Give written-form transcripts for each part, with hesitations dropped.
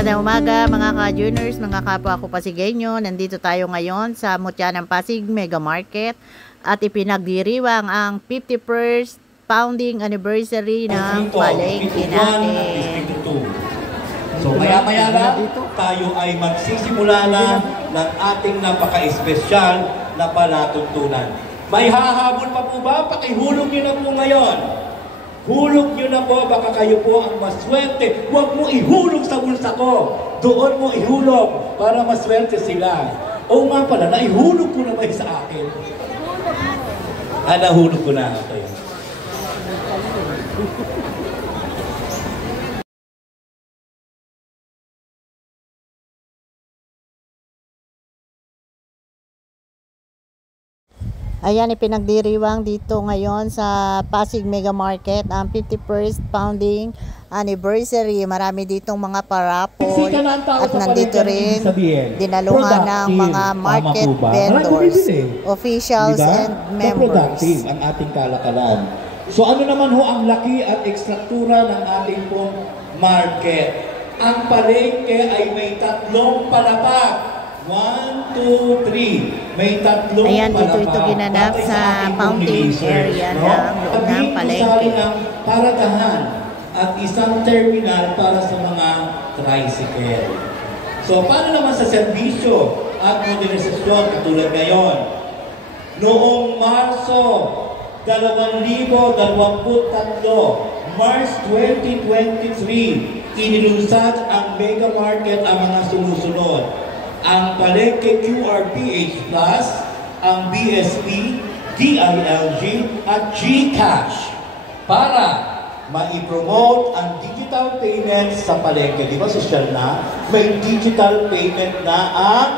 Magandang umaga mga ka-juniors, mga kapwa ko Pasigenyo. Nandito tayo ngayon sa Mutya ng Pasig Mega Market at ipinagdiriwang ang 51st founding anniversary ng palengke natin. So maya-maya lang tayo ay magsisimula na ng ating napaka-espesyal na palatuntunan. May hahabol pa po ba? Pakihulog nyo na po ngayon. Hulog nyo na po, baka kayo po ang maswerte. Huwag mo ihulog sa bulsa ko. Doon mo ihulog para maswerte sila. O nga pala, naihulog ko na ba sa akin? Nahulog ko na. Okay. Ayan, ipinagdiriwang dito ngayon sa Pasig Mega Market ang 51st founding anniversary. Marami ditong mga parapol at nandito rin dinaluhan ng mga market vendors, officials and members. Ang ating kalakalan. So ano naman ho ang laki at ekstruktura ng ating pong market? Ang palengke ay may tatlong palapag. 1, 2, 3. May tatlong ayan, dito ito ginanap sa fountain area ng loob ng palengke. Paradahan at isang terminal para sa mga tricycle. So, paano naman sa serbisyo at modernisasyon katulad ngayon? Noong Marso 2023, March 2023, inilunsad ang Mega Market ang mga sumusunod. Ang Palengke QRPH Plus, ang BSP, DILG, at GCash para ma-promote ang digital payments sa palengke. Di ba social na? May digital payment na ang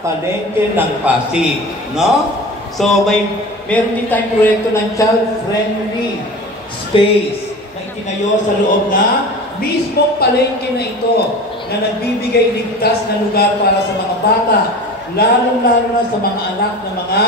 palengke ng Pasig. No? So, meron din tayong proyekto ng child-friendly space na itinayo sa loob na mismong palengke na ito, na nagbibigay ligtas na lugar para sa mga bata, lalo-lalo na sa mga anak ng mga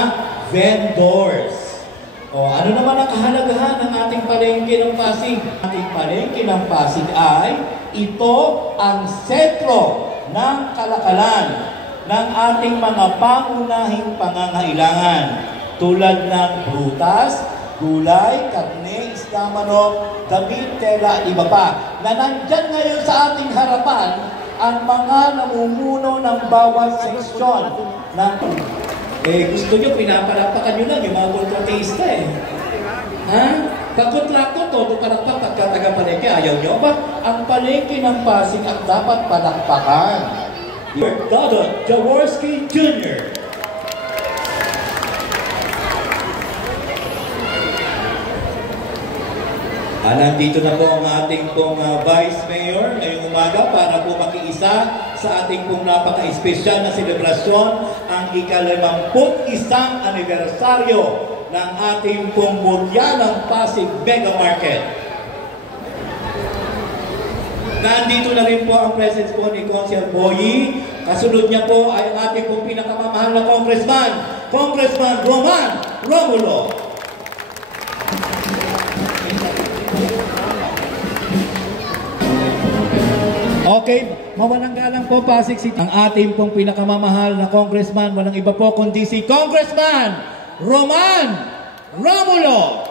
vendors. O, ano naman ang kahalagahan ng ating palengke ng Pasig? Ating palengke ng Pasig ay ito ang sentro ng kalakalan ng ating mga pangunahing pangangailangan tulad ng prutas, gulay, karne, isda, manok, damit, tela, at iba pa, na nandyan ngayon sa ating harapan ang mga namumuno ng bawat seksyon. Gusto nyo, pinapalapakan nyo lang yung mga kontratista eh. Ha? Pagkontrakto, todo palakpak pagkataga-palengke, ayaw nyo ba? Ang palengke ng Pasig ang dapat palakpakan. Dodot Jaworski Jr. Nandito na po ang ating pong Vice Mayor ngayong umaga para po makiisa sa ating pong napaka-espesyal na selebrasyon ang ika-51 anibersaryo ng ating pong Mutya ng Pasig Mega Market. Nandito na rin po ang presence po ni Consiel Boyi. Kasunod niya po ay ang ating pong pinakamamahal na Congressman Roman Romulo. Okay, mawalang galang po Pasig City. Ang ating pong pinakamamahal na congressman, walang iba po kundi si Congressman Roman Romulo.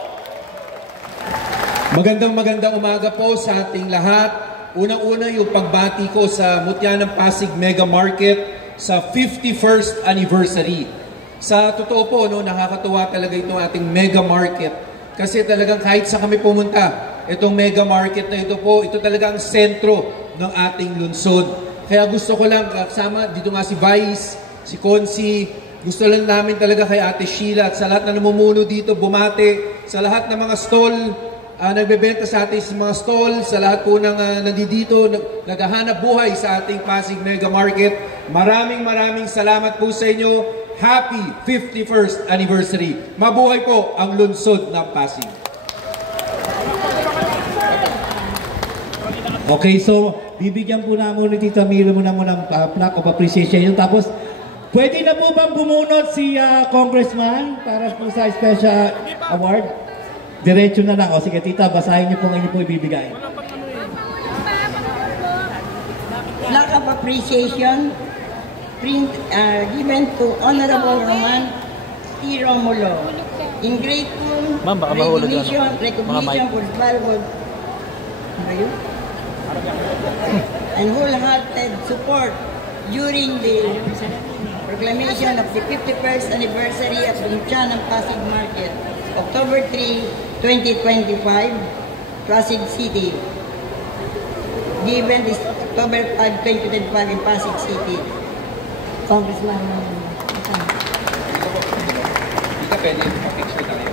Magandang umaga po sa ating lahat. Unang-una yung pagbati ko sa Mutya ng Pasig Mega Market sa 51st anniversary. Sa totoo po, nakakatuwa talaga itong ating Mega Market. Kasi talagang kahit sa kami pumunta, itong Mega Market na ito po, ito talagang sentro ng ating lungsod. Kaya gusto ko lang, kasama dito nga si Vice, si Consi, gusto lang namin talaga kay Ate Sheila at sa lahat na namumuno dito, bumate, sa lahat ng mga stall, nagbebenta sa ating mga stall, sa lahat po ng nandito, naghahanap buhay sa ating Pasig Mega Market. Maraming salamat po sa inyo. Happy 51st anniversary. Mabuhay po ang lungsod ng Pasig. Okay, so bibigyan po namin ni Tita Mira mo ng plaque of appreciation. Tapos, pwede na po bang bumunot si Congressman para po sa special award? Diretso na lang. O sige, Tita, basahin niyo po ang inyo po ibibigay. appreciation given to Honorable Roman T. Romulo in grateful recognition for his valuable and wholehearted support during the proclamation of the 51st anniversary of the Mutyanan Pasig Market, October 3, 2025, Pasig City. The event is October 5, 2025 in Pasig City. Congressman. Hindi ka pwede, picture tayo.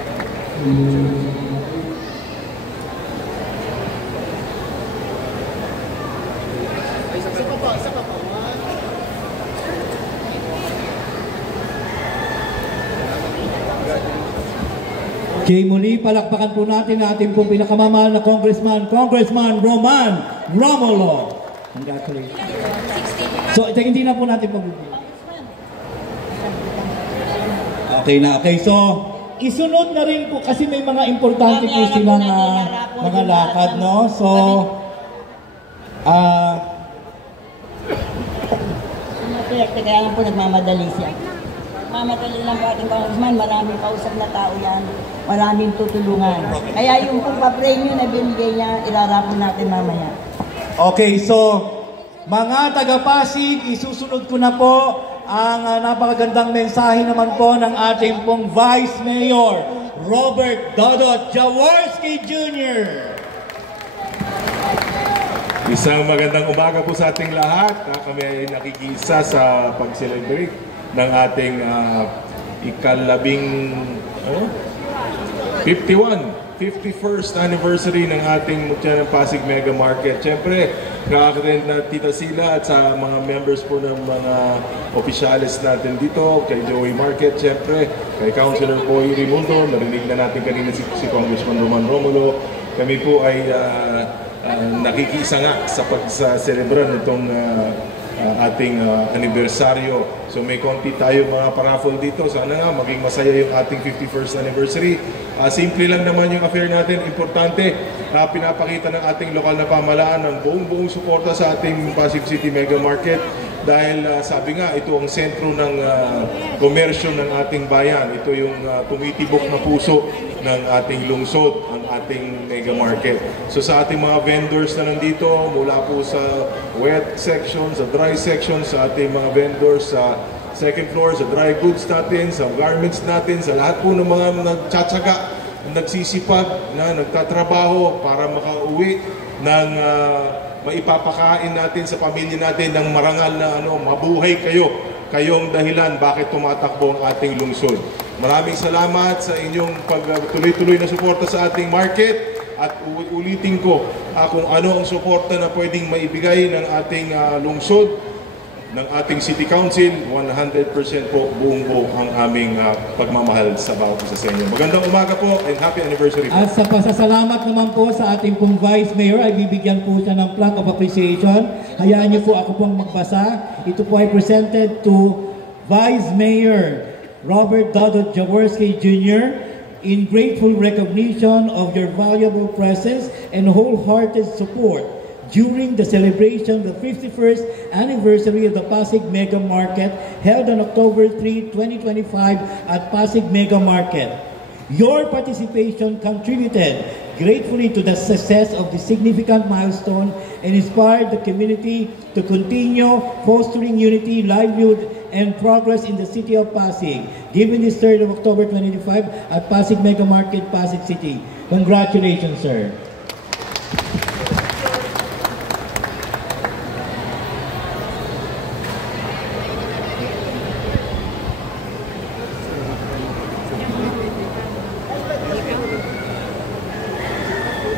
Okay, muli palakpakan po natin ating pong pinakamamahal na Congressman Roman Romulo. Congratulations. So, hindi na po natin pag-review. Okay. So, isunod na rin po kasi may mga importante po silang mga lakad, no? So, kaya lang po nagmamadali siya. Mamadali lang po ating Congressman, maraming kausap na tao yan, maraming tutulungan. Kaya yung pong pa-premium na binigay niya, irarapon natin mamaya. okay, so, mga taga-Pasig, isusunod ko na po ang napakagandang mensahe naman po ng ating pong Vice Mayor, Robert Dodot Jaworski Jr. Isang magandang umaga po sa ating lahat. Kami ay nakikisa sa pag-celebrate ng ating ika-51st anniversary ng ating Mutyanan Pasig Mega Market. Siyempre, kakakirin na Tita Sila at sa mga members po ng mga opisyalis natin dito, kay Joey Market, siyempre, kay Councilor Boy Rimundo, narinig na natin kanina si Congressman Roman Romulo. Kami po ay nakikisa nga sa pagsaselebra nitong ating anibersaryo. So may konti tayo mga paraffle dito. Sana nga maging masaya yung ating 51st anniversary. Simple lang naman yung affair natin. Importante na pinapakita ng ating lokal na pamahalaan ng buong suporta sa ating Pasig City Mega Market. Dahil sabi nga, ito ang sentro ng komersyo ng ating bayan. Ito yung tumitibok na puso ng ating lungsod, ang ating mega market. So sa ating mga vendors na nandito, mula po sa wet section, sa dry section, sa ating mga vendors sa second floor, sa dry goods natin, sa garments natin, sa lahat po ng mga nagtsatsaga, nagsisipag, na nagtatrabaho para makauwi ng maipapakain natin sa pamilya natin ng marangal na mabuhay kayong dahilan bakit tumatakbo ang ating lungsod. Maraming salamat sa inyong pagtuloy-tuloy na suporta sa ating market at ulitin ko kung ano ang suporta na pwedeng maibigay ng ating lungsod, ng ating City Council. 100% po buong-buo ang aming pagmamahal sa bawat isa sa inyo. Magandang umaga po and happy anniversary po. At sa pasasalamat naman po sa ating pong Vice Mayor ay bibigyan po siya ng plaque of appreciation. Hayaan niyo po ako pong magbasa. Ito po ay presented to Vice Mayor Robert Dodot Jaworski Jr. in grateful recognition of your valuable presence and wholehearted support during the celebration of the 51st anniversary of the Pasig Mega Market held on October 3, 2025 at Pasig Mega Market. Your participation contributed gratefully to the success of the significant milestone and inspired the community to continue fostering unity, livelihood, and progress in the city of Pasig, given this 3rd of October 2025 at Pasig Mega Market, Pasig City. Congratulations, sir.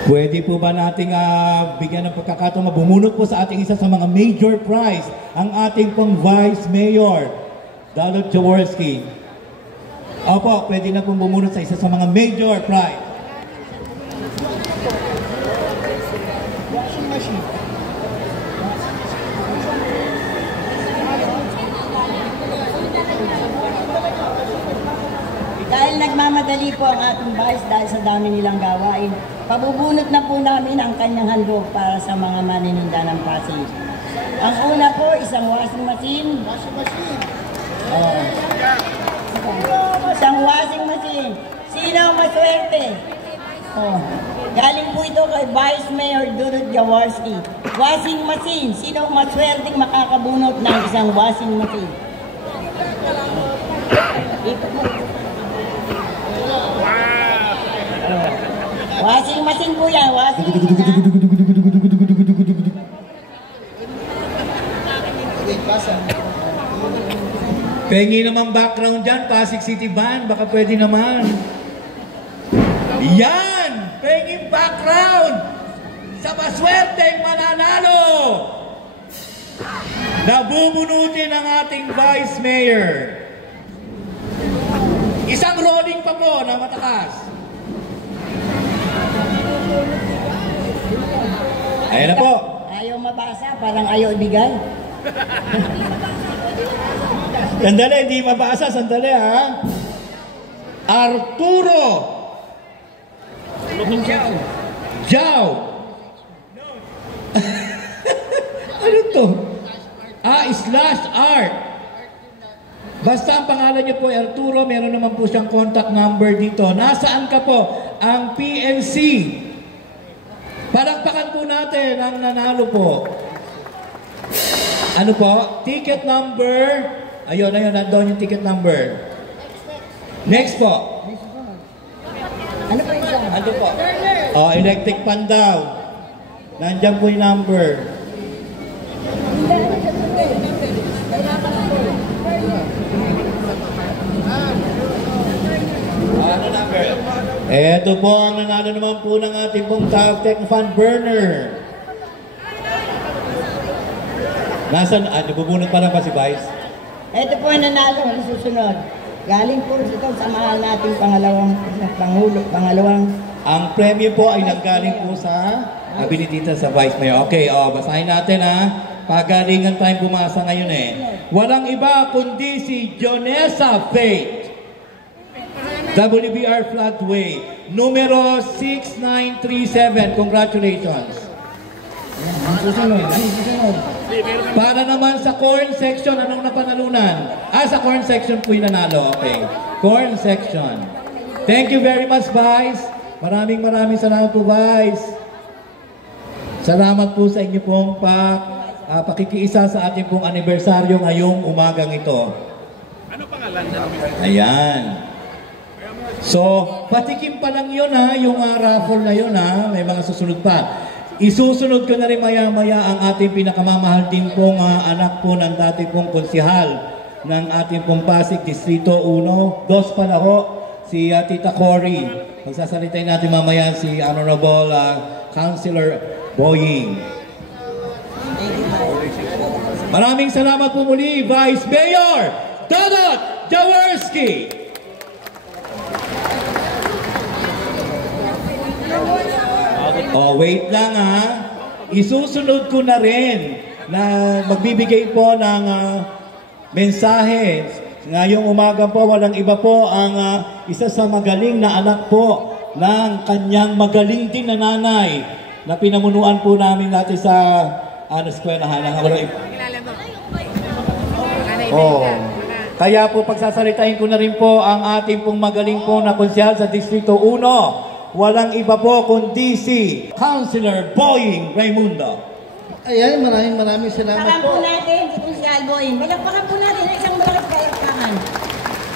Pwede po ba nating bigyan ng pagkakataon bumunot po sa ating isa sa mga major prize, ang ating pong Vice Mayor, Dodot Jaworski. Opo, pwede na pong bumunot sa isa sa mga major prize. Dahil nagmamadali po ang ating vice dahil sa dami nilang gawain, pabubunot na po namin ang kanyang handog para sa mga manininda ng Pasig. Ang una po, isang washing machine. Oh. Isang washing machine. Sino ang maswerte? Oh. Galing po ito kay Vice Mayor Dudut Jaworski. Washing machine. Sino ang maswerteng makakabunot ng isang washing machine? Ito po. Washing machine po yan. Washing machine. Pengi naman background dyan, Pasig City Band, baka pwede naman. Yan! Pengi background! Sa maswerteng mananalo! Nabubunutin ang ating Vice Mayor. Isang rolling pa po na matakas. Ayan na po. Ayaw mabasa, parang ayaw ibigay. Sandali, hindi mabasa. Sandali, ha? Arturo Jao. Ano to? Slash art. Basta ang pangalan niyo po ay Arturo, meron naman po siyang contact number dito. Nasaan ka po? Ang PNC. Palakpakan po natin ang nanalo po. Ano po? Ticket number. Ayun, nandoon yung ticket number. Next po. Ano po yung saan? Ano po? Electric pan daw. Nandiyan po yung number. Ano number? Ito po ang nanalo naman po ng ating pong Tech Fan Burner. Nasaan? Nabubunot pa lang pa si Vice? Ito po ang nanalo ang susunod. Galing po ito sa mahal nating pangalawang. Ang premyo po ay nanggaling po sa abilitita sa Vice Mayor. Okay, basahin natin ha. Pagalingan tayong bumasa ngayon eh. Walang iba kundi si Jonessa Faith. WBR Floodway. Numero 6937. Congratulations. Ang susunod. Para naman sa corn section, anong napanalunan? Sa corn section po yung nanalo. Okay. Corn section. Thank you very much, Vice. Maraming salamat po, Vice. Salamat po sa inyo pong pakikiisa sa ating pong anibersaryo ngayong umagang ito. Ano pangalan? Ayan. So, patikim pa lang yun ha, yung raffle na yun ha, may mga susunod pa. Isusunod ko na rin maya-maya ang ating pinakamamahal din pong anak po ng dati pong konsihal ng ating pong Pasig Distrito 1. 2 pala ho, si Tita Cory. Magsasalitay natin mamaya si Honorable Councilor Boying. Maraming salamat po muli, Vice Mayor Dudut Jaworski. Wait lang ha. Isusunod ko na rin na magbibigay po ng mensahe. Ngayong umaga po, walang iba po ang isa sa magaling na anak po ng kanyang magaling din na nanay na pinamunuan po namin natin sa eskwelahan. Kaya po pagsasalitain ko na rin po ang ating pong magaling po na konsyal sa Distrito 1. Walang iba po kundi si Councilor Boying Raimundo. Ayan, maraming salamat Parang po. po natin si Councilor Boying. Malagpakan po natin ang isang malakas kayaktahan.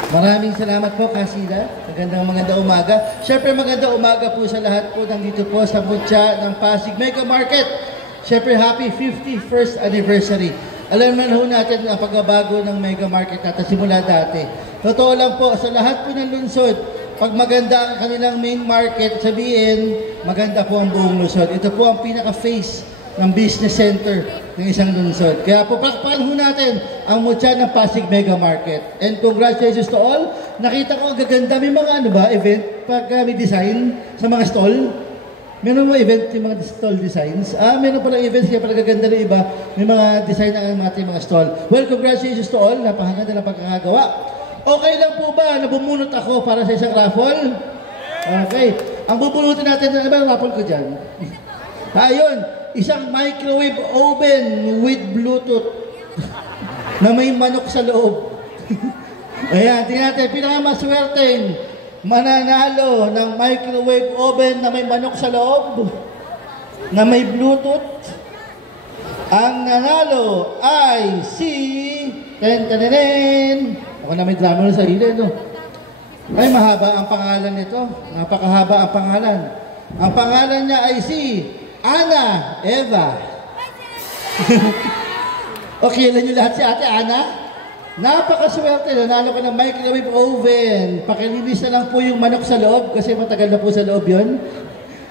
Maraming salamat po, Kasida. Magandang umaga. Siyempre, magandang umaga po sa lahat po nandito po sa Mutya ng Pasig Mega Market. Siyempre, happy 51st anniversary. Alam na ho natin ang pagbabago ng Mega Market natin simula dati. Totoo lang po, sa lahat po ng lungsod, pag maganda ang kanilang main market, sabihin, maganda po ang buong lungsod. Ito po ang pinaka-face ng business center ng isang lungsod. Kaya po, pakpakan ho natin ang Mutya ng Pasig Mega Market. And congratulations to all. Nakita ko ang gaganda. May mga event pag may design sa mga stall. Meron mo event yung mga stall designs. Meron pala events kaya pala gaganda ng iba. May mga design ng ating mga stall. Well, congratulations to all. Napakaganda ng pagkakagawa. Okay lang po ba na bumunot ako para sa isang raffle? Okay. Ang bubunutin natin, ano ba yung raffle ko dyan? Ayun. isang microwave oven with Bluetooth na may manok sa loob. Ayan, tingnan natin, pinakamaswerteng mananalo ng microwave oven na may manok sa loob, na may Bluetooth. Ang nanalo ay si... Ako na may drama sa sarili, no? Ay, mahaba ang pangalan nito. Napakahaba ang pangalan. Ang pangalan niya ay si Ana Eva. Okay, alam niyo lahat si Ate Ana? Napakaswerte, nanalo ka ng microwave oven. Pakilinis na lang po yung manok sa loob kasi matagal na po sa loob yun.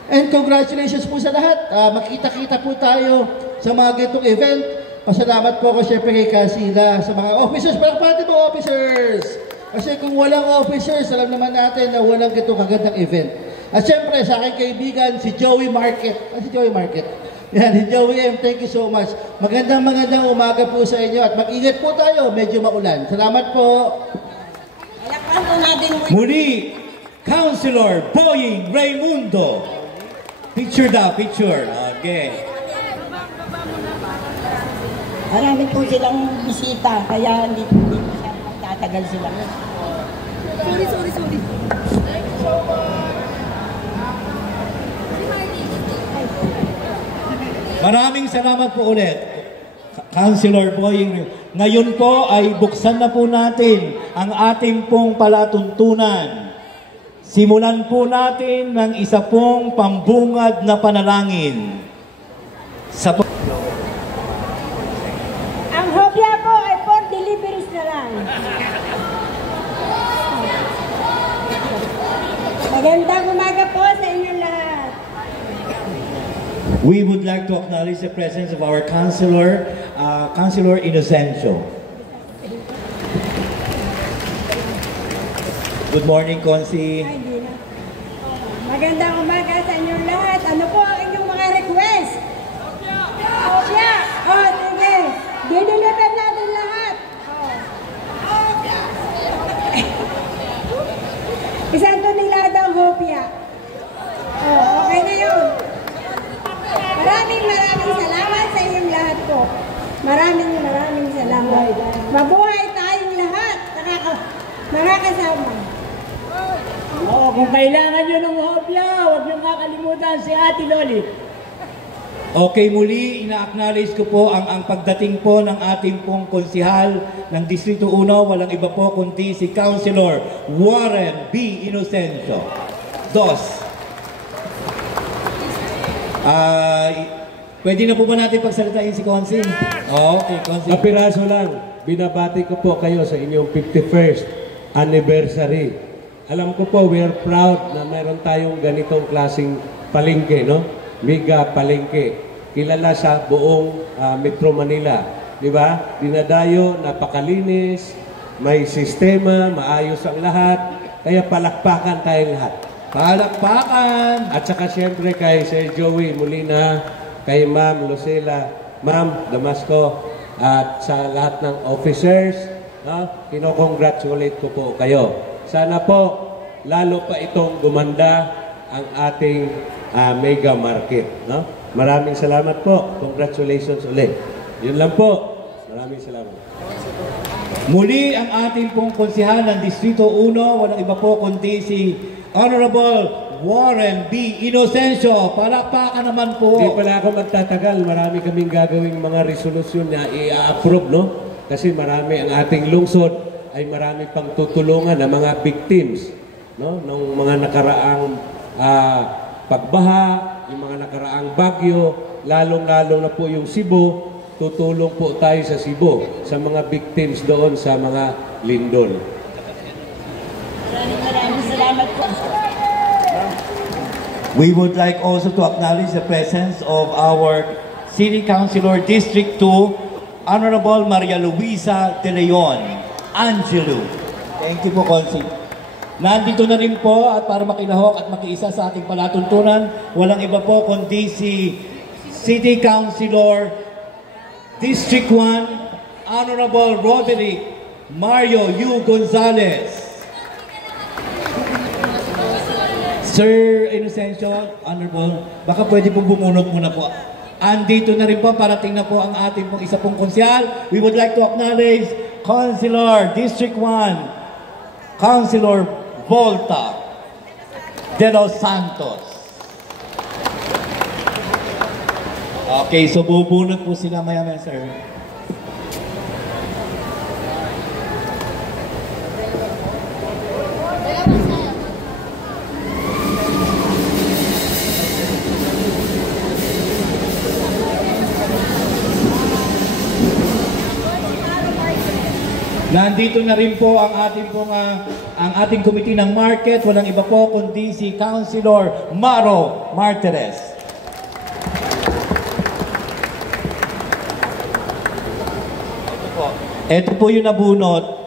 And congratulations po sa lahat. Makita-kita po tayo sa mga ganitong event. Pasalamat po ako syempre kay Casila, sa mga officers. Palakpatin mo, officers! Kasi kung walang officers, alam naman natin na walang ganitong kagandang event. At syempre sa aking kaibigan, si Joey Market. Si Joey Market. Yan, si Joey M, thank you so much. Magandang umaga po sa inyo at mag-ingat po tayo, medyo maulan. Salamat po. Palakpakan po natin. Muli, Councilor Boying Raimundo. Picture daw, picture. Okay. Marami po silang bisita, kaya hindi siya magtatagal sila. Sorry. Maraming salamat po ulit, Councilor Boying. Ngayon po ay buksan na po natin ang ating pong palatuntunan. Simulan po natin ng isa pong pambungad na panalangin. Ang hopya po ay for deliveries na lang. Magandang umaga po sa inyong lahat. We would like to acknowledge the presence of our Councilor, Councilor Inocencio. Good morning, Consi. Ay, di na. Magandang umaga sa inyong lahat. Ano po ang inyong mga request? Hopya! Oh, sige. Dideliver natin lahat. Isang tonelada ang hopya. Oh, okay na yun. Maraming salamat sa inyong lahat po. Maraming salamat. Mabuhay tayong lahat. Nakakasama. Oo, kung kailangan nyo ng hopya, huwag nyo kakalimutan si Ate Loli. Okay, muli, ina-acknowledge ko po ang pagdating po ng ating pong konsihal ng Distrito 1, walang iba po kundi si Councilor Warren B. Inocencio. Pwede na po ba natin pagsalitain si Consi? Okay, Consi. Kapiraso lang, binabati ko po kayo sa inyong 51st anniversary. Alam ko po, we are proud na meron tayong ganitong klaseng palengke, no? Mega palengke. Kilala sa buong Metro Manila. Di ba? Dinadayo, napakalinis, may sistema, maayos ang lahat. Kaya palakpakan tayong lahat. Palakpakan! At saka siyempre kay Sir Joey Molina, kay Ma'am Lucila, Ma'am Damasco, at sa lahat ng officers, kinokongratulate ko po kayo. Sana po, lalo pa itong gumanda ang ating mega market. No? Maraming salamat po. Congratulations ulit. Yun lang po. Maraming salamat. Muli ang ating pong konsihal ng Distrito 1, walang iba po kundi si Honorable Warren B. Inocencio. Palakpakan naman po. Hindi pala ako magtatagal. Marami kaming gagawing mga resolusyon na i-approve, no? Kasi marami ang ating lungsod ay marami pang tutulungan ng mga victims, no? Ng mga nakaraang pagbaha, yung mga nakaraang bagyo, lalong-lalo na po yung Cebu, tutulong po tayo sa Cebu, sa mga victims doon sa mga lindol. Maraming salamat po. We would like also to acknowledge the presence of our City Councilor District 2, Honorable Maria Luisa De Leon Angelo. Thank you po, Consi. Nandito na rin po at para makilahok at makiisa sa ating palatuntunan, walang iba po kundi si City Councilor District 1, Honorable Roderick Mario U. Gonzalez. Sir Inocencio, Honorable, baka pwede pong bumunot muna po. Andito na rin po, parating na po ang ating pong isa pong konsyal. We would like to acknowledge Councilor District 1, Councilor Volta de los Santos. Okay, so bubunot po sila maya-maya, sir. Nandito na rin po ang ating committee ng market, walang iba po kundi si Councilor Maro Martirez. Ito po yung nabunot.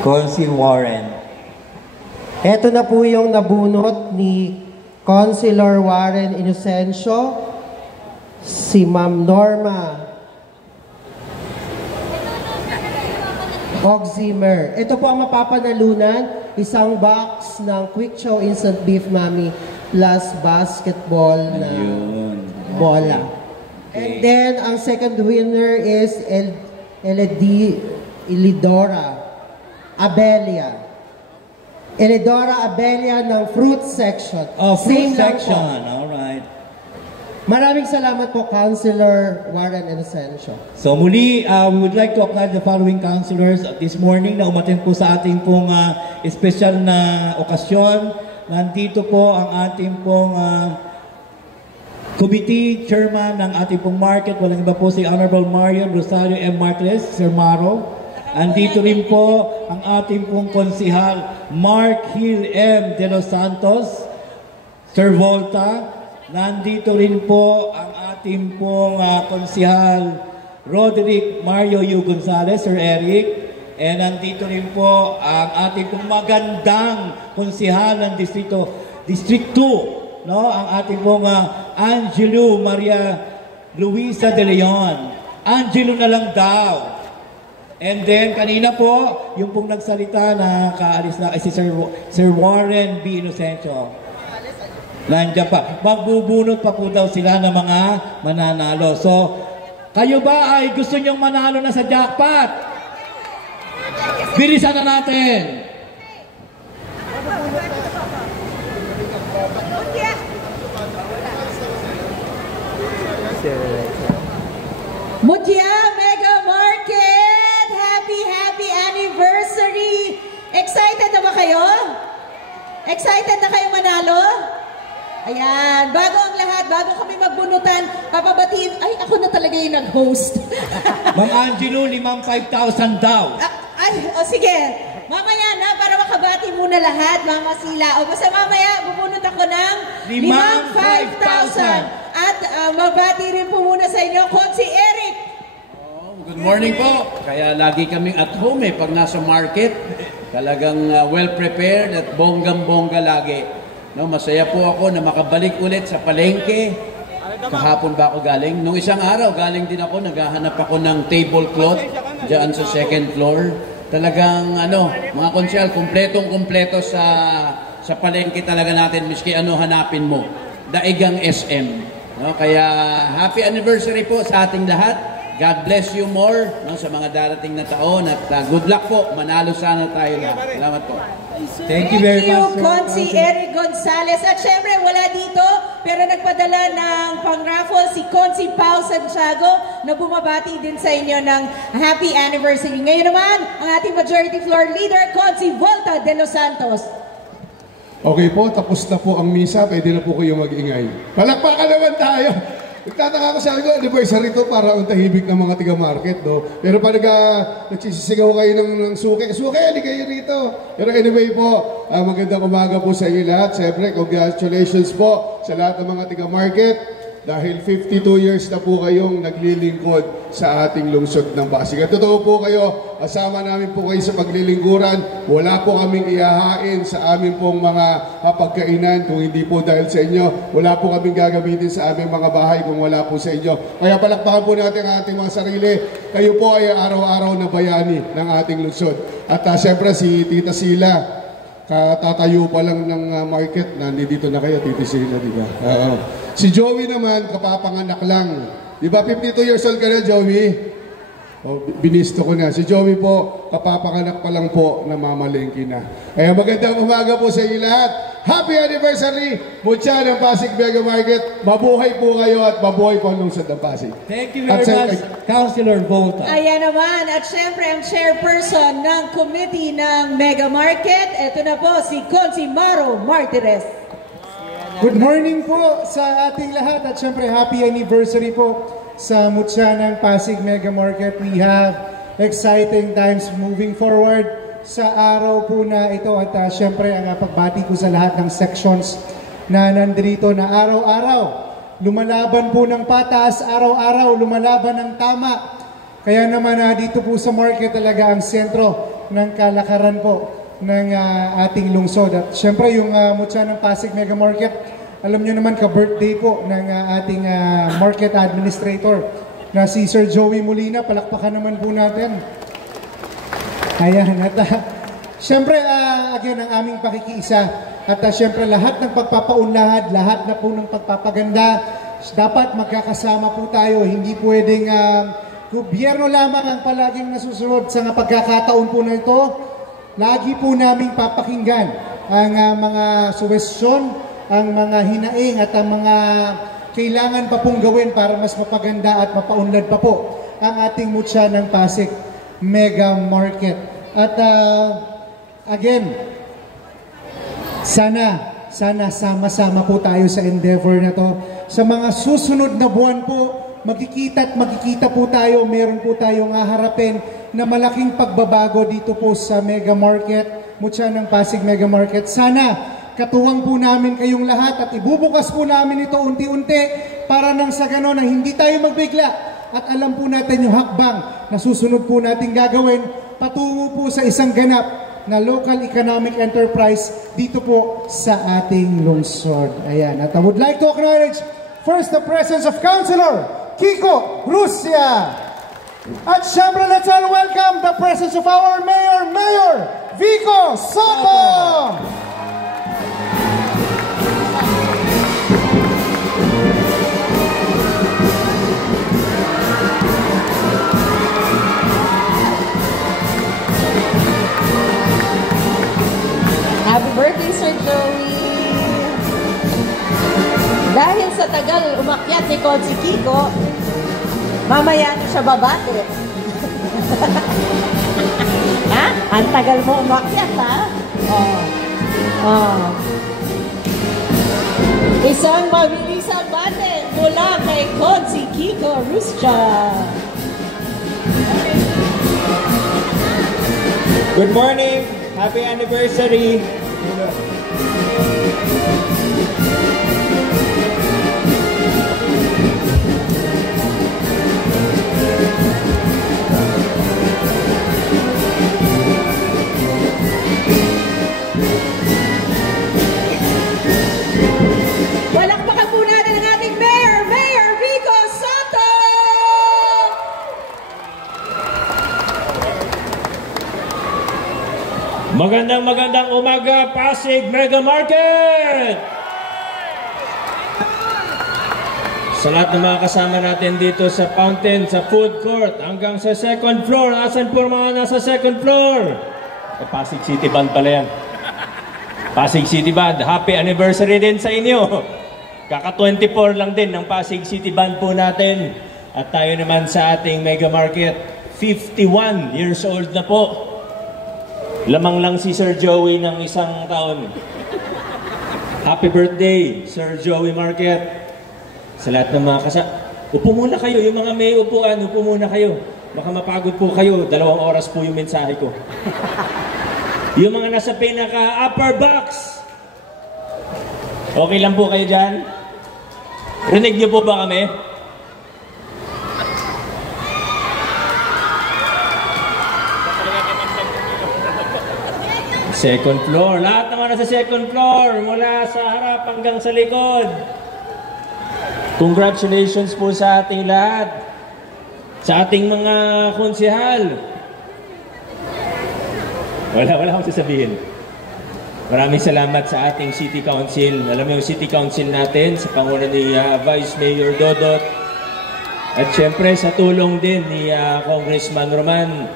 Consi Warren. Ito na po yung nabunot ni Councilor Warren Inocencio, si Ma'am Norma Ogzimer. Ito po ang mapapanalunan, isang box ng Quick Chow Instant Beef Mami plus basketball na bola. And then, ang second winner is Elidora Abelia. Elidora Abelia ng fruit section. Oh, fruit Same section. Alright. Maraming salamat po, Councilor Warren Inocencio. So muli, we would like to acknowledge the following councilors this morning na umattend po sa ating pong special na okasyon. Nandito po ang ating pong committee chairman ng ating pong market. Walang iba po si Honorable Mario Rosario M. Martinez, Sir Maro. Andito rin po ang ating pong konsihal Mark Hill M. De Los Santos, Sir Volta. Nandito rin po ang ating pong konsihal Roderick Mario U. Gonzalez, Sir Eric. And nandito rin po ang ating pong magandang konsihal ng District 2, no? Ang ating pong Angelo Maria Luisa de Leon. Angelo na lang daw. And then kanina po, yung pong nagsalita na kaalis na ay si Sir Warren B. Inocencio. Nandiyan pa. Magbubunot pa po daw sila ng mga mananalo. So, kayo ba ay gusto nyong manalo na sa jackpot? Bilisan na natin. Mutya Mega Market! Happy anniversary! Excited na ba kayo? Excited na kayo manalo? Ayan, bago ang lahat, bago kami magbunutan, papabatiin, ay ako na talaga yung nag-host. Ma'am Angelo, 5,000 daw. Sige, mamaya na, para makabati muna lahat, Mama Sila. O basta mamaya, bubunot ako ng 5,000. At mabati rin po muna sa inyo, Konsi Eric. Good morning po. Kaya lagi kaming at home pag nasa market. Talagang well-prepared at bonggang-bongga lagi. No, masaya po ako na makabalik ulit sa palengke. Kahapon ba ako galing? Nung isang araw, galing din ako, naghahanap ako ng tablecloth dyan sa second floor. Talagang, mga konsyal, kumpletong-kumpleto sa palengke talaga natin, miski hanapin mo. Daigang SM. No, kaya, happy anniversary po sa ating lahat. God bless you more sa mga darating na taon at good luck po. Manalo sana tayo lahat. Salamat po. Thank you very much, Konsi Eric Gonzalez. At syempre, wala dito, pero nagpadala ng pang-raffle si Konsi Pao Santiago na bumabati din sa inyo ng happy anniversary. Ngayon naman, ang ating majority floor leader, Konsi Volta de Los Santos. Okay po, tapos na po ang misa. Pwede na po kayo mag-ingay. Palakpakan naman tayo! Nagtataka ko, sabi ko, anniversary to para ang tahimik ng mga tiga-market, no? Pero pag nagsisisigaw kayo ng suke, ali kayo rito. Pero anyway po, magandang umaga po sa inyo lahat. Siyempre, congratulations po sa lahat ng mga tiga-market. Dahil 52 years na po kayong naglilingkod sa ating lungsod ng Pasig. At totoo po kayo, kasama namin po kayo sa paglilingkuran. Wala po kaming ihahain sa aming pong mga pagkainan kung hindi po dahil sa inyo. Wala po kaming gagamitin sa aming mga bahay kung wala po sa inyo. Kaya palakpakan po natin ang ating mga sarili. Kayo po ay araw-araw na bayani ng ating lungsod. At siyempre si Tita Sila, Katatayo pa lang ng market, nandito na kayo, titisira, di ba? Si Joey naman, kapapanganak lang. Di ba, 52 years old ka na, Joey? Binisto ko na. Si Joey po, kapapanganak pa lang po, namamalengke na. Kaya magandang umaga po sa inyo lahat. Happy anniversary, Mutya ng Pasig Mega Market. Mabuhay po kayo at mabuhay po ang lungsod ng Pasig. Thank you very much, Councilor Volta. Ayan naman, at syempre ang chairperson ng committee ng Mega Market, ito na po si Consi Maro Martirez. Good morning po sa ating lahat at syempre happy anniversary po sa Mutya ng Pasig Mega Market. We have exciting times moving forward sa araw po na ito at syempre ang pagbati ko sa lahat ng sections na nandito na araw-araw lumalaban po ng patas, araw-araw lumalaban ng tama. Kaya naman dito po sa market talaga ang sentro ng kalakaran po ng ating lungsod. At syempre yung Mutya ng Pasig Mega Market, alam nyo naman ka-birthday po ng ating market administrator na si Sir Joey Molina. Palakpakan naman po natin. Ayan, at syempre, again, ang aming pakikiisa at syempre lahat ng pagpapaunlad, lahat na po ng pagpapaganda, dapat magkakasama po tayo. Hindi pwedeng gobyerno lamang ang palaging nasusunod sa pagkakataon po na ito. Lagi po naming papakinggan ang mga suwestyon, ang mga hinaing at ang mga kailangan pa pong gawin para mas mapaganda at mapaunlad pa po ang ating Mutya ng Pasig Mega Market. At again, sana sama-sama po tayo sa endeavor na to. Sa mga susunod na buwan po, magkikita po tayo, meron po tayong haharapin na malaking pagbabago dito po sa Mega Market, Mutya ng Pasig Mega Market. Sana katuwang po namin kayong lahat at ibubukas po namin ito unti-unti para nang sa ganon na hindi tayo magbigla at alam po natin yung hakbang na susunod po natin gagawin patungo po sa isang ganap na local economic enterprise dito po sa ating lungsod. Ayan. At I would like to acknowledge first the presence of Councilor Kiko Rusya. At syempre, let's all welcome the presence of our Mayor Vico Soto. Happy birthday, Sir Joey! Dahil sa tagal umakyat ni Consi Kiko, mamaya na siya babate. Ha? Ang tagal mo umakyat, ha? Isang mabilisang bate mula kay Consi Kiko Rusya. Good morning! Happy anniversary! Palakpakan po natin ang ating Mayor Vico Soto! Magandang umaga, Pasig Mega Market! Sa lahat ng mga kasama natin dito sa fountain, sa food court, hanggang sa second floor. Asan po mga nasa second floor? Pasig City Band pala yan. Pasig City Band, happy anniversary din sa inyo. Kaka-24 lang din ng Pasig City Band po natin. At tayo naman sa ating Mega Market, 51 years old na po. Lamang lang si Sir Joey ng isang taon. Happy birthday, Sir Joey Market. Sa lahat ng mga upo muna kayo, yung mga may upuan, upo muna kayo. Baka mapagod po kayo, 2 oras po yung mensahe ko. Yung mga nasa pinaka-upper box. Okay lang po kayo dyan? Rinig niyo po ba kami? Second floor. Lahat naman nasa second floor. Mula sa harap hanggang sa likod. Congratulations po sa ating lahat. Sa ating mga konsehal. Wala akong sasabihin. Maraming salamat sa ating City Council. Alam mo yung City Council natin sa panguna ni Vice Mayor Dodot. At syempre sa tulong din ni Congressman Roman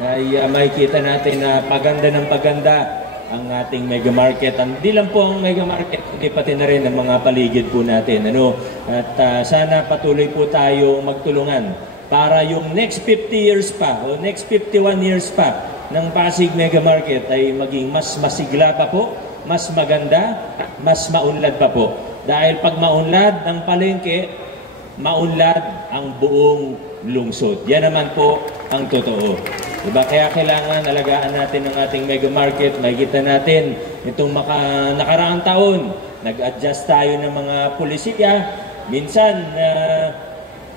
ay makikita natin na paganda ng paganda ang ating mega market. Hindi lang po ang mega market, kundi pati na rin ang mga paligid po natin. At sana patuloy po tayo magtulungan para yung next 50 years pa o next 51 years pa ng Pasig Mega Market ay maging mas masigla pa po, mas maganda, mas maunlad pa po. Dahil pag maunlad ang palengke, maunlad ang buong lungsod. Yan naman po ang totoo. Diba? Kaya kailangan alagaan natin ang ating mega market. Makikita natin itong nakaraang taon, nag-adjust tayo ng mga polisiya. Minsan,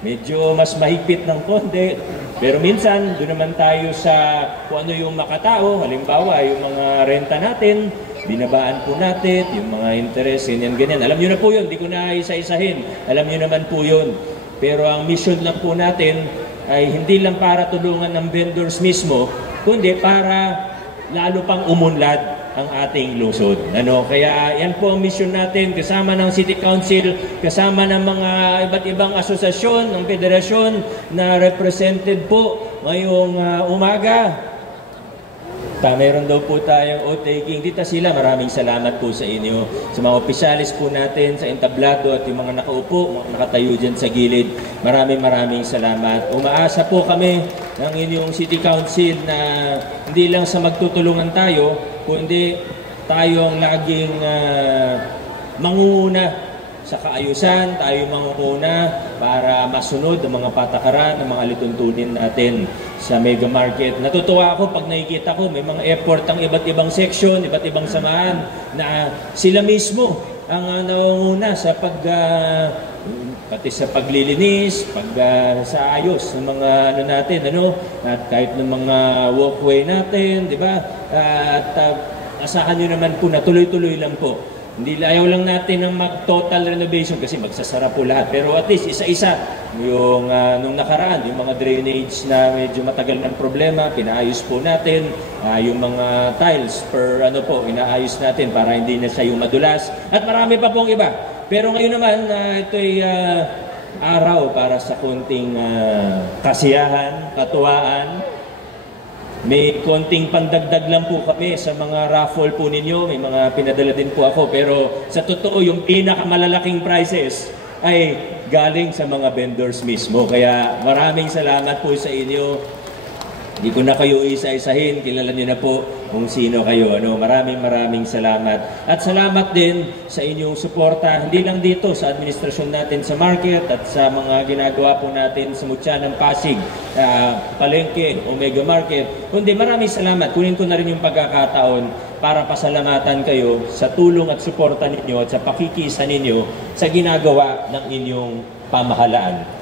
medyo mas mahigpit ng konti. Pero minsan, doon naman tayo sa kung ano yung makatao. Halimbawa, yung mga renta natin, binabaan po natin, yung mga interest, ganyan. Alam nyo na po yun, di ko na isa-isahin. Alam nyo naman po yun. Pero ang mission lang po natin ay hindi lang para tulungan ng vendors mismo, kundi para lalo pang umunlad ang ating lungsod. Kaya yan po ang mission natin kasama ng City Council, kasama ng mga iba't ibang asosasyon ng federasyon na represented po ngayong umaga. Meron daw po tayong oath-taking. Dito sila, maraming salamat po sa inyo. Sa mga opisyalis po natin, sa entablado at yung mga nakaupo, mga nakatayo dyan sa gilid. Maraming salamat. Umaasa po kami ng inyong City Council na hindi lang sa magtutulungan tayo, kundi tayong laging mangunguna sa kaayusan, tayo mangunguna para masunod ang mga patakaran, ang mga lituntunin natin sa mega market. Natutuwa ako pag nakikita ko may mga effort ang iba't ibang section, iba't ibang samahan na sila mismo ang nangunguna sa pati sa paglilinis, sa ayos ng mga natin, at kahit ng mga walkway natin, di ba? At asahan nyo naman po na tuloy-tuloy lang po. Ayaw lang natin ng total renovation kasi magsasara po lahat. Pero at least isa-isa yung nung nakaraan, yung mga drainage na medyo matagal ng problema, pinaayos po natin. Yung mga tiles inaayos natin para hindi na siya yung madulas. At marami pa pong iba. Pero ngayon naman, ito'y araw para sa konting kasiyahan, katuwaan. May konting pandagdag lang po kami sa mga raffle po ninyo. May mga pinadala din po ako. Pero sa totoo, yung pinakamalalaking prizes ay galing sa mga vendors mismo. Kaya maraming salamat po sa inyo. Hindi ko na kayo isa-isahin. Kilala niyo na po kung sino kayo. Maraming salamat. At salamat din sa inyong suporta. Hindi lang dito sa administrasyon natin sa market at sa mga ginagawa po natin sa Mutya ng Pasig, Palengke o Mega Market. Kundi maraming salamat. Kunin ko na rin yung pagkakataon para pasalamatan kayo sa tulong at suporta ninyo at sa pakikisa ninyo sa ginagawa ng inyong pamahalaan.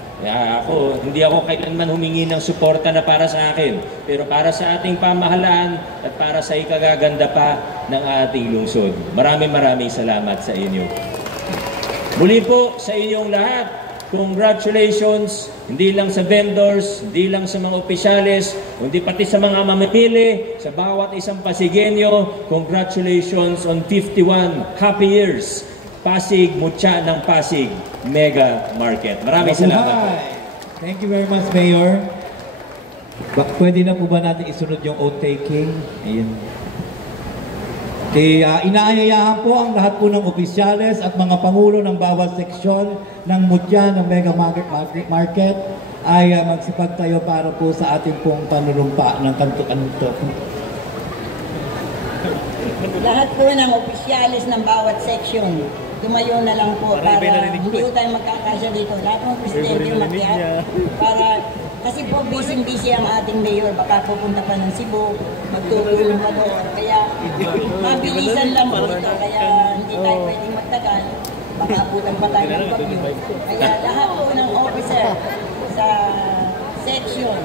Hindi ako kailanman humingi ng suporta na para sa akin, pero para sa ating pamahalaan at para sa ikagaganda pa ng ating lungsod. Maraming salamat sa inyo. Muli po sa inyong lahat, congratulations, hindi lang sa vendors, hindi lang sa mga opisyales, kundi pati sa mga mamimili, sa bawat isang Pasigenyo, congratulations on 51 happy years. Pasig, Mutya ng Pasig Mega Market. Maraming salamat po. Thank you very much, Mayor. Pwede na po ba natin isunod yung oath-taking? Ayun. Inaanyayahan po ang lahat po ng opisyales at mga pangulo ng bawat seksyon ng Mutya ng Mega Market ay magsipagtayo para po sa ating pong panunumpa ng kanto-kanto. Lahat po ng opisyalis ng bawat seksyon, tumayo na lang po para hindi po tayo magkakasya dito. Lahat ng presidente makiat para kasi po busy-busy ang ating mayor. Baka pupunta pa ng Cebu, magtutulong pa doon. Kaya mabilisan lang po ito. Kaya hindi tayo pwedeng magtagal. Baka abutan pa tayo ng bagyo. Kaya lahat po ng officer sa section,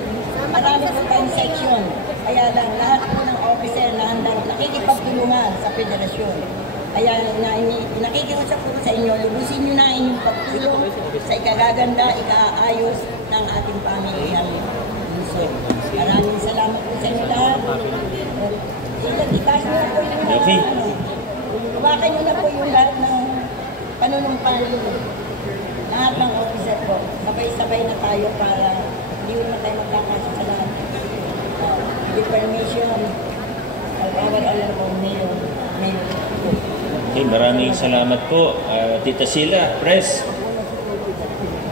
marami po tayong section. Kaya lang lahat po ng officer na handang nakikipagtulungan sa federasyon. Kaya nakikiusap po sa inyo, lubusin nyo na inyong pagtulong sa ikagaganda, ikaayos ng ating pamilyang lungsod. Maraming salamat po sa inyo lahat. Sila, itaas mo po yung nyo na po yung lahat ng panunumpang lahat ng officer po. Sabay-sabay na tayo para hindi na tayo magkakasya sa lahat. Information, bawal alam po, mayor. Okay, maraming salamat po, Tita Sila, Press.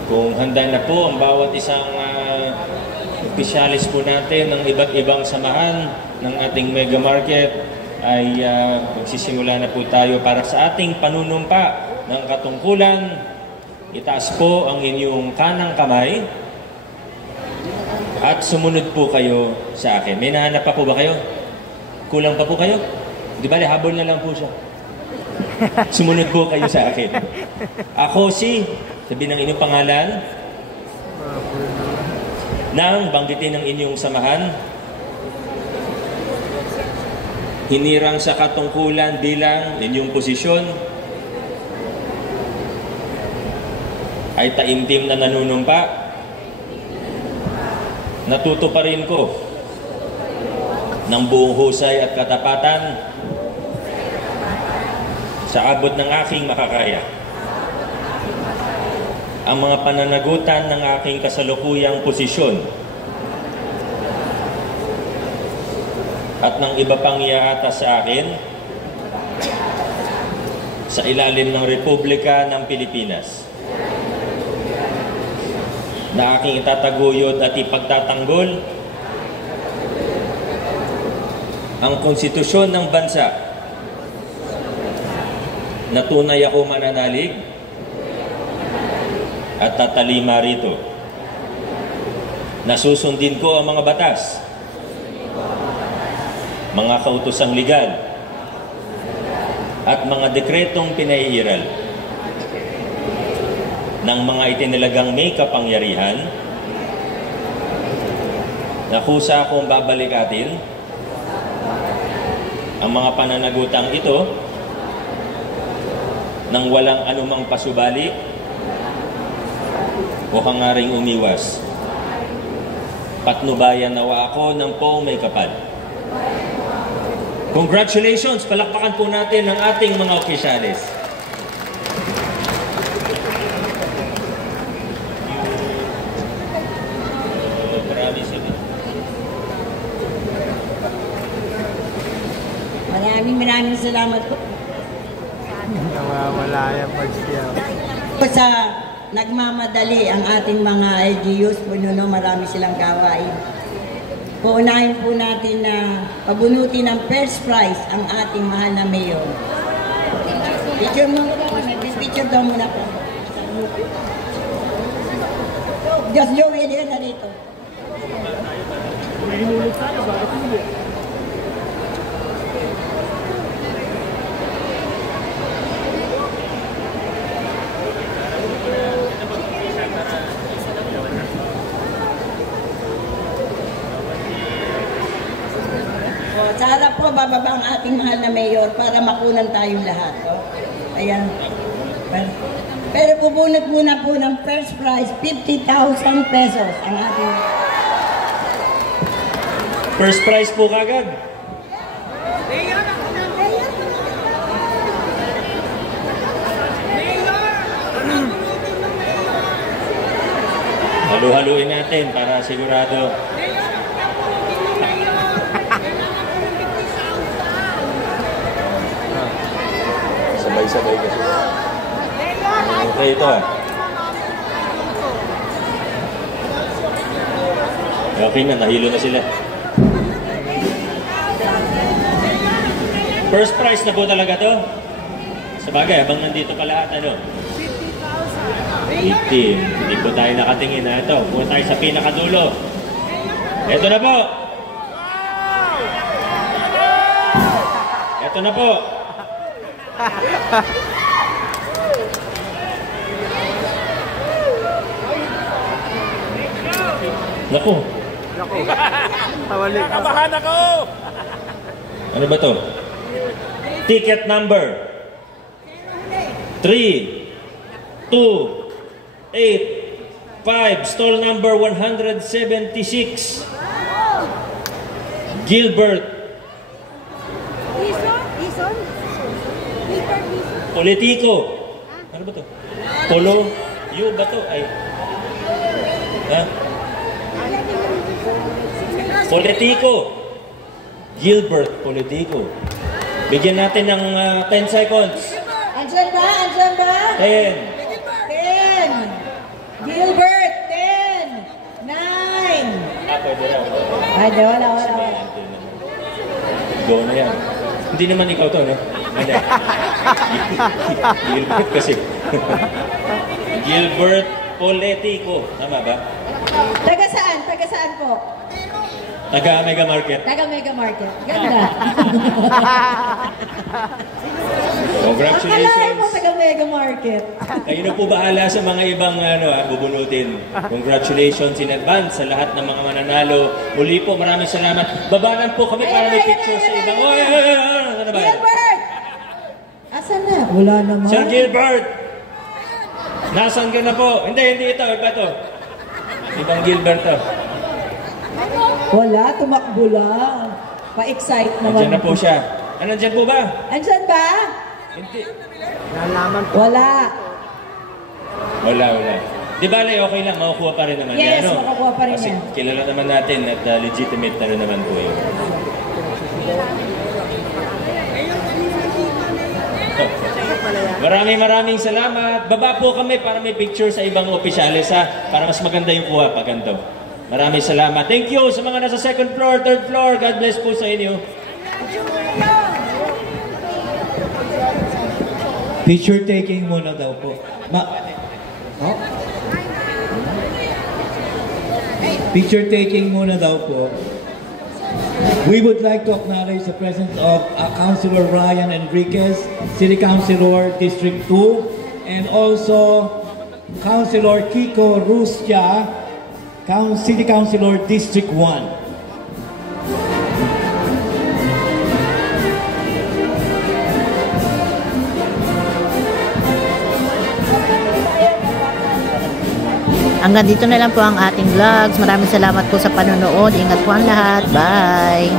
Kung handa na po ang bawat isang opisyalis po natin ng iba't ibang samahan ng ating mega market, ay magsisimula na po tayo para sa ating panunumpa ng katungkulan. Itaas po ang inyong kanang kamay at sumunod po kayo sa akin. May nahanap pa po ba kayo? Kulang pa po kayo? Di ba, habol na lang po siya. Sumunod po kayo sa akin. Ako sabi ng inyong pangalan, nang banggitin ng inyong samahan, hinirang sa katungkulan bilang inyong posisyon, ay taimtim na nanunumpa, natutuparin ko ng buong husay at katapatan sa abot ng aking makakaya ang mga pananagutan ng aking kasalukuyang posisyon at ng iba pang iaatas sa akin sa ilalim ng Republika ng Pilipinas na aking itataguyod at ipagtatanggol ang konstitusyon ng bansa na tunay ako mananalig at tatalima rito. Nasusundin ko ang mga batas, mga kautosang legal, at mga dekretong pinaiiral ng mga itinilagang may kapangyarihan na kusa akong babalikatin ang mga pananagutang ito nang walang anumang pasubali o hangaring umiwas. Patnubayan nawa ako ng poong may kapal. Congratulations! Palakpakan po natin ang ating mga opisyalis. Maraming salamat po. Nawawala yan pag siya. Sa nagmamadali ang ating mga LGUs po, marami silang gawain. Paunahin po natin na pabunutin ng first prize ang ating mahal na mayor. Picture daw muna po. Just Joey, yan na dito. Sana po bababa ang ating mahal na mayor para makunan tayong lahat. Oh. Ayan. Pero bubunot muna po ng first prize, 50,000 pesos ang ating... First prize po kagad. Halu-haluin natin para sigurado. Sabay-sabay kasi. Okay, ito Okay na, nahilo na sila. First prize na po talaga to. Sabagay, habang nandito pa lahat, 50. Hindi po tayo nakatingin na ito. Punta tayo sa pinakadulo. Ito na po. Ito na po. Naku. Nakabahan ako! Ano ba to? Ticket number 3285, stall number 176. Gilbert. Ison? Politico. Ano ba to? Polo? Yu ba to? Ay. Ha? Politico. Gilbert Politico. Bigyan natin ng 10 seconds. Andyan ba? Andyan ba? 10. 10. Gilbert, 10. 9. Pwede raw. Ay, di, wala. Go na yan. Hindi naman ikaw to, no? Hindi. Gilbert kasi. Gilbert Politico. Tama ba? Taga saan? Taga saan po? Taga Mega Market. Taga Mega Market. Ganda. Congratulations. Akalain mo taga Mega Market. Kayo na po bahala sa mga ibang bubunutin. Congratulations in advance sa lahat ng mga mananalo. Muli po, maraming salamat. Babalan po kami para may picture sa ibang... Ano ba? Gilbert! Asan na? Wala naman. Sir Gilbert! Nasaan ka na po? Hindi ito. Iba ito. Ibang Gilbert to. Wala, tumakbo lang. Pa-excite naman. Nandiyan na po siya. Nandiyan po ba? Andyan ba? Hindi. Wala. Wala. Di ba, okay lang, makukuha pa rin naman Yes, yan. makukuha pa rin Kasi yan. kilala naman natin at legitimate na rin naman po yun. Maraming salamat. Baba po kami para may picture sa ibang opisyalis para mas maganda yung kuha pag ganito. Maraming salamat. Thank you sa mga nasa second floor, third floor. God bless po sa inyo. Picture taking muna daw po. Picture taking muna daw po. We would like to acknowledge the presence of Councilor Ryan Enriquez, City Councilor District 2, and also Councilor Kiko Rustia, City Councilor District 1. Hanggang dito na lang po ang ating vlogs. Maraming salamat po sa panonood. Ingat po ang lahat. Bye!